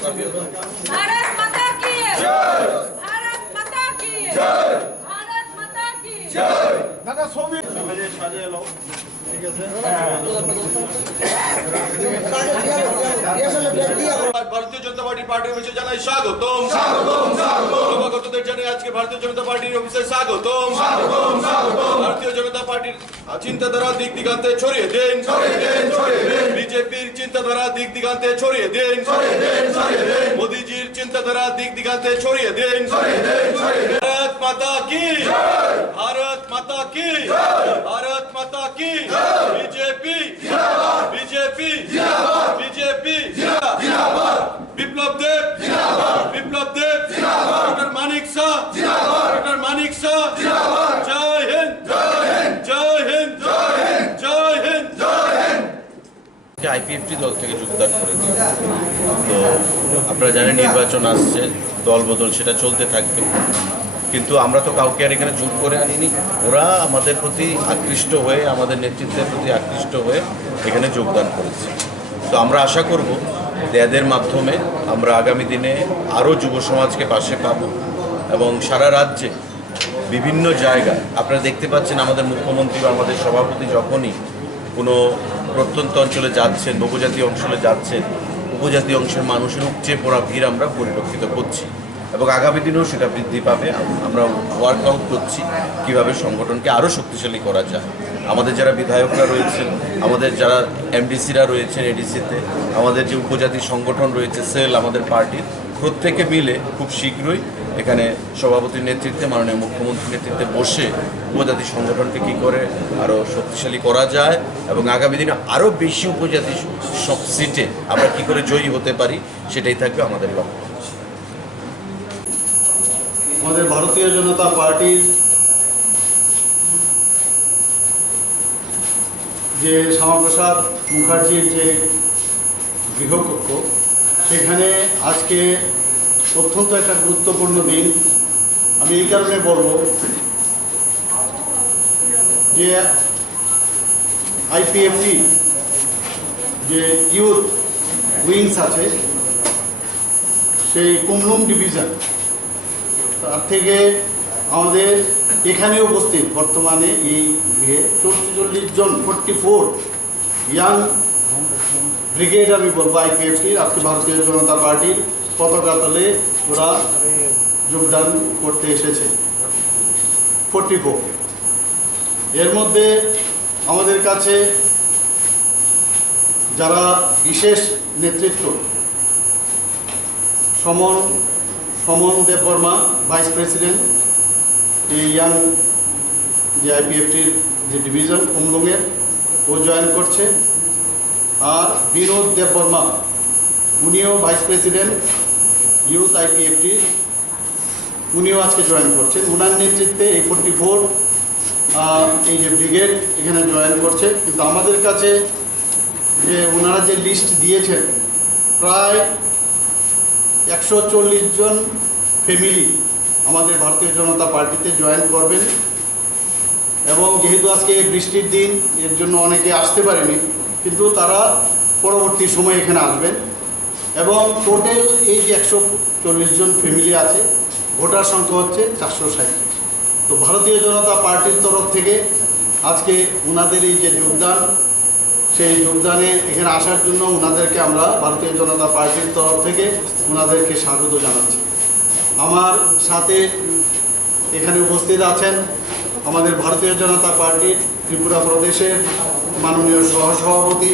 भारत माता की जय। भारत माता की जय। भारत माता की जय। দাদা ছবি সাজিয়ে নাও, ঠিক আছে। ভারতীয় জনতা পার্টি অফিসে জানাই স্বাগতম। নবাগতদের জানাই আজকে ভারতীয় জনতা পার্টির অফিসে স্বাগতম। ভারতীয় জনতা পার্টির চিন্তাধারা দিক দিগান্তে ছড়িয়ে দিন। বিজেপির চিন্তাধারা দিক দিগান্তে ছড়িয়ে দিন। মোদিজির চিন্তাধারা দিক দিগান্তে ছড়িয়ে দিন। ভারত মাতা কি, ভারত মাতা কি, ভারত মাতা কি। BJP BJP BJP Biplab Deb, Biplab Deb, doctor মানিক শাহ, ডক্টর মানিক শাহ। জয় হিন্দ, জয় হিন্দ, জয় হিন্দ। আইপিএফটি দল থেকে যোগদান করেছে। তো আপনারা জানেন নির্বাচন আসছে, দল বদল সেটা চলতে থাকবে, কিন্তু আমরা তো কাউকে আর এখানে জোর করে আনিনি। ওরা আমাদের প্রতি আকৃষ্ট হয়ে, আমাদের নেতৃত্বের প্রতি আকৃষ্ট হয়ে এখানে যোগদান করেছে। তো আমরা আশা করব এদের মাধ্যমে আমরা আগামী দিনে আরও যুব সমাজকে পাশে পাবো এবং সারা রাজ্যে বিভিন্ন জায়গায় আপনারা দেখতে পাচ্ছেন আমাদের মুখ্যমন্ত্রী বা আমাদের সভাপতি যখনই কোনো প্রত্যন্ত অঞ্চলে যাচ্ছেন, উপজাতি অঞ্চলে যাচ্ছেন, উপজাতি অংশের মানুষের উপচে পড়া ভিড় আমরা পরিলক্ষিত করছি এবং আগামী দিনেও সেটা বৃদ্ধি পাবে। আমরা ওয়ার্কআউট করছি কীভাবে সংগঠনকে আরও শক্তিশালী করা যায়। আমাদের যারা বিধায়করা রয়েছেন, আমাদের যারা এমডিসিরা রয়েছেন এডিসিতে, আমাদের যে উপজাতি সংগঠন রয়েছে সেল, আমাদের পার্টির প্রত্যেকে মিলে খুব শীঘ্রই এখানে সভাপতির নেতৃত্বে, মাননীয় মুখ্যমন্ত্রীর নেতৃত্বে বসে উপজাতি সংগঠনকে কী করে আরও শক্তিশালী করা যায় এবং আগামী দিনে আরও বেশি উপজাতি সিটে আমরা কী করে জয়ী হতে পারি সেটাই থাকবে আমাদের লক্ষ্য। আমাদের ভারতীয় জনতা পার্টির যে শ্যামাপ্রসাদ মুখার্জির যে গৃহকক্ষ, সেখানে আজকে অত্যন্ত একটা গুরুত্বপূর্ণ দিন। আমি এই কারণে বলব যে আইপিএফটি যে ইউথ উইংস আছে, সেই কুমলুং ডিভিশন তার থেকে আমাদের এখানে উপস্থিত বর্তমানে এই গৃহে 44 জন 44 ইয়াং ব্রিগেড আমি বলবো আইপিএফটির আজকে ভারতীয় জনতা পার্টির পতাকা তলে ওরা যোগদান করতে এসেছে 44। এর মধ্যে আমাদের কাছে যারা বিশেষ নেতৃত্ব, সমন দেববর্মা ভাইস প্রেসিডেন্ট এই ইয়াং যে আইপিএফটির যে ডিভিশন কুমলুংয়ের, ও জয়েন করছে। আর বিনোদ দেববর্মা, উনিও ভাইস প্রেসিডেন্ট ইউথ আইপিএফটির, উনিও আজকে জয়েন করছেন। ওনার নেতৃত্বে এই 44 এই যে ব্রিগেড এখানে জয়েন করছে। কিন্তু আমাদের কাছে যে ওনারা যে লিস্ট দিয়েছেন, প্রায় 140 জন ফ্যামিলি আমাদের ভারতীয় জনতা পার্টিতে জয়েন করবেন। এবং যেহেতু আজকে বৃষ্টির দিন, এর জন্য অনেকে আসতে পারেনি, কিন্তু তারা পরবর্তী সময় এখানে আসবেন। এবং টোটাল এই যে 140 জন ফ্যামিলি আছে, ভোটার সংখ্যা হচ্ছে 437। তো ভারতীয় জনতা পার্টির তরফ থেকে আজকে ওনাদের এই যে যোগদান, সেই যোগদানে এখানে আসার জন্য ওনাদেরকে আমরা ভারতীয় জনতা পার্টির তরফ থেকে ওনাদেরকে স্বাগত জানাচ্ছি। আমার সাথে এখানে উপস্থিত আছেন আমাদের ভারতীয় জনতা পার্টির ত্রিপুরা প্রদেশের মাননীয় সহসভাপতি